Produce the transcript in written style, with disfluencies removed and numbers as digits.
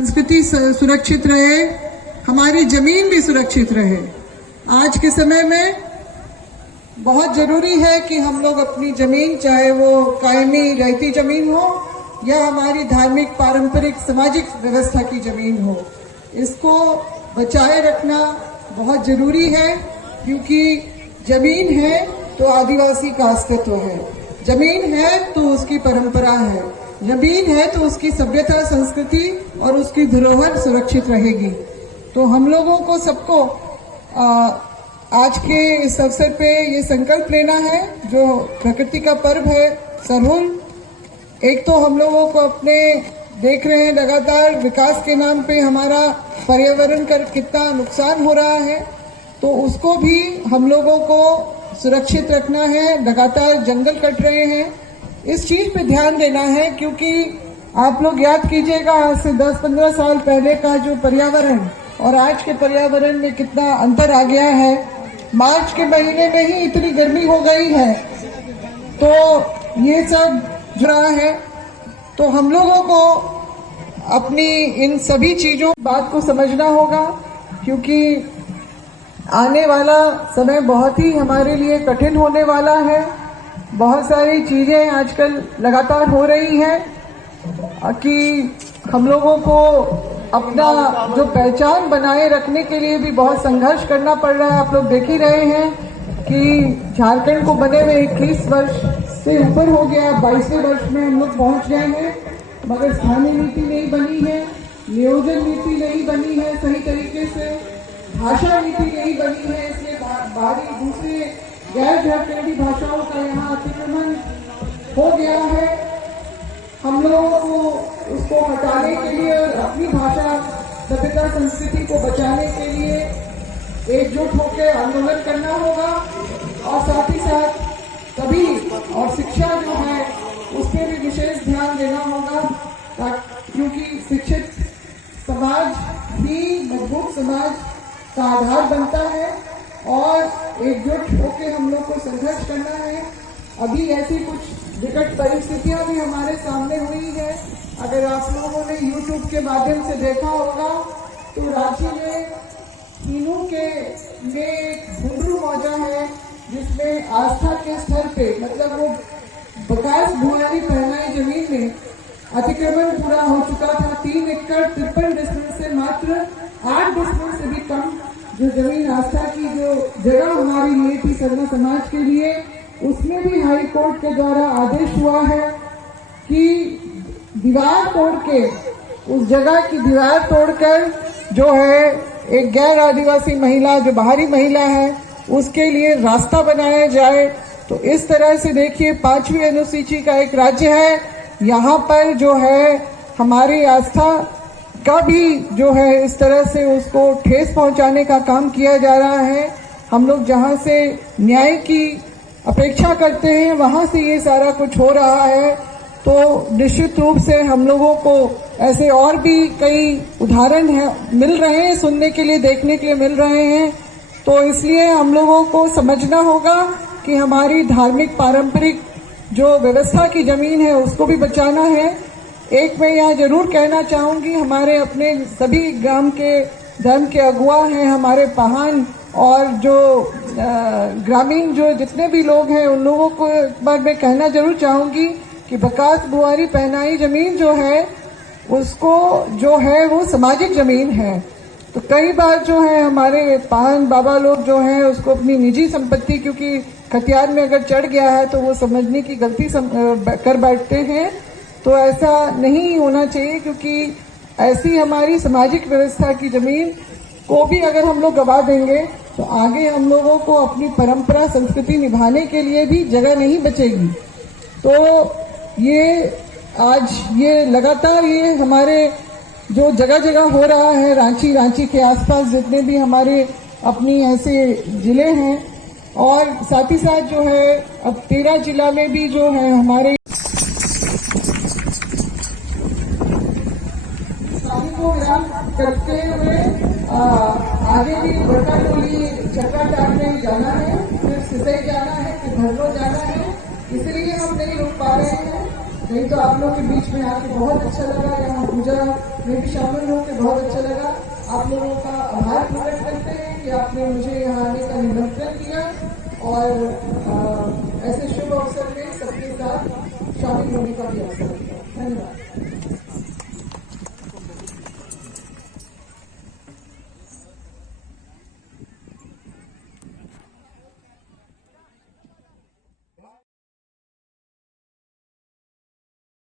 संस्कृति सुरक्षित रहे, हमारी जमीन भी सुरक्षित रहे। आज के समय में बहुत जरूरी है कि हम लोग अपनी जमीन, चाहे वो कायमी रहती जमीन हो या हमारी धार्मिक, पारंपरिक, सामाजिक व्यवस्था की जमीन हो, इसको बचाए रखना बहुत जरूरी है। क्योंकि जमीन है तो आदिवासी का अस्तित्व है, जमीन है तो उसकी परंपरा है, जमीन है तो उसकी सभ्यता, संस्कृति और उसकी धरोहर सुरक्षित रहेगी। तो हम लोगों को सबको आज के इस अवसर पे ये संकल्प लेना है, जो प्रकृति का पर्व है सरहुल। एक तो हम लोगों को अपने देख रहे हैं लगातार विकास के नाम पे हमारा पर्यावरण का कितना नुकसान हो रहा है, तो उसको भी हम लोगों को सुरक्षित रखना है। लगातार जंगल कट रहे हैं, इस चीज पे ध्यान देना है। क्योंकि आप लोग याद कीजिएगा, आज से 10-15 साल पहले का जो पर्यावरण और आज के पर्यावरण में कितना अंतर आ गया है। मार्च के महीने में ही इतनी गर्मी हो गई है, तो ये सब जुड़ा है। तो हम लोगों को अपनी इन सभी चीजों बात को समझना होगा, क्योंकि आने वाला समय बहुत ही हमारे लिए कठिन होने वाला है। बहुत सारी चीजें आजकल लगातार हो रही हैं कि हम लोगों को अपना जो पहचान बनाए रखने के लिए भी बहुत संघर्ष करना पड़ रहा है। आप लोग देख ही रहे हैं कि झारखंड को बने हुए 21 वर्ष से ऊपर हो गया, 22वें वर्ष में हम लोग पहुंच गए हैं, मगर स्थानीय नीति नहीं बनी है, नियोजन नीति नहीं बनी है सही तरीके से, भाषा नीति नहीं बनी है। इसलिए बाहरी दूसरे गैर झारखंडी भाषाओं का यहाँ अतिक्रमण हो गया है। हम लोगों को उसको हटाने के लिए और अपनी भाषा, सभ्यता, संस्कृति को बचाने के लिए एकजुट होकर आंदोलन करना होगा। और साथ ही साथ सभी और शिक्षा जो है उस पर भी विशेष ध्यान देना होगा, क्योंकि शिक्षित समाज ही मजबूत समाज का आधार बनता है। और एकजुट होकर हम लोग को संघर्ष करना है। अभी ऐसी कुछ विकट परिस्थितियां भी हमारे सामने हुई है। अगर आप लोगों ने YouTube के माध्यम से देखा होगा तो रांची में तीनों के में घुंघरू मौजा है, जिसमें आस्था के स्तर पे, मतलब वो बकास भुआरी पहनाई जमीन में अतिक्रमण पूरा हो चुका था। 3 एकड़ 53 डिसमिल से मात्र 8 डिसमिल से भी कम जो जमीन आस्था की जो जगह हमारी लिए थी सर्व समाज के लिए, उसमें भी हाई कोर्ट के द्वारा आदेश हुआ है कि दीवार तोड़ के, उस जगह की दीवार तोड़कर जो है एक गैर आदिवासी महिला, जो बाहरी महिला है, उसके लिए रास्ता बनाया जाए। तो इस तरह से देखिए, 5वीं अनुसूची का एक राज्य है, यहाँ पर जो है हमारी आस्था का भी जो है इस तरह से उसको ठेस पहुंचाने का काम किया जा रहा है। हम लोग जहाँ से न्याय की अपेक्षा करते हैं वहां से ये सारा कुछ हो रहा है। तो निश्चित रूप से हम लोगों को ऐसे और भी कई उदाहरण मिल रहे हैं, सुनने के लिए, देखने के लिए मिल रहे हैं। तो इसलिए हम लोगों को समझना होगा कि हमारी धार्मिक, पारंपरिक जो व्यवस्था की जमीन है उसको भी बचाना है। एक मैं यहाँ जरूर कहना चाहूंगी, हमारे अपने सभी ग्राम के धर्म के अगुआ हैं, हमारे पाहन और जो ग्रामीण जो जितने भी लोग हैं, उन लोगों को एक बार मैं कहना जरूर चाहूंगी कि बकास बुआरी पहनाई जमीन जो है उसको जो है वो सामाजिक जमीन है। तो कई बार जो है हमारे पाहन बाबा लोग जो हैं उसको अपनी निजी संपत्ति, क्योंकि खतियान में अगर चढ़ गया है तो वो समझने की गलती कर बैठते हैं। तो ऐसा नहीं होना चाहिए, क्योंकि ऐसी हमारी सामाजिक व्यवस्था की जमीन को भी अगर हम लोग गवा देंगे तो आगे हम लोगों को अपनी परंपरा, संस्कृति निभाने के लिए भी जगह नहीं बचेगी। तो ये आज ये लगातार ये हमारे जो जगह जगह हो रहा है, रांची के आसपास जितने भी हमारे अपनी ऐसे जिले हैं, और साथ ही साथ जो है अब 13 जिला में भी जो है हमारे को विराम करते हुए आगे भी बरकाटोली चक्राटार में जाना है, फिर सिसई जाना है, फिर धर्मो जाना है। इसलिए हम नहीं रुक पा रहे हैं। नहीं तो आप लोग के बीच में आके बहुत अच्छा लगा, यहाँ पूजा में भी शामिल होकर बहुत अच्छा लगा। आप लोगों का आभार प्रकट करते हैं कि आपने मुझे यहाँ आने का निमंत्रण किया और ऐसे शुभ अवसर में सबके साथ शामिल होने का भी अवसर दिया। धन्यवाद।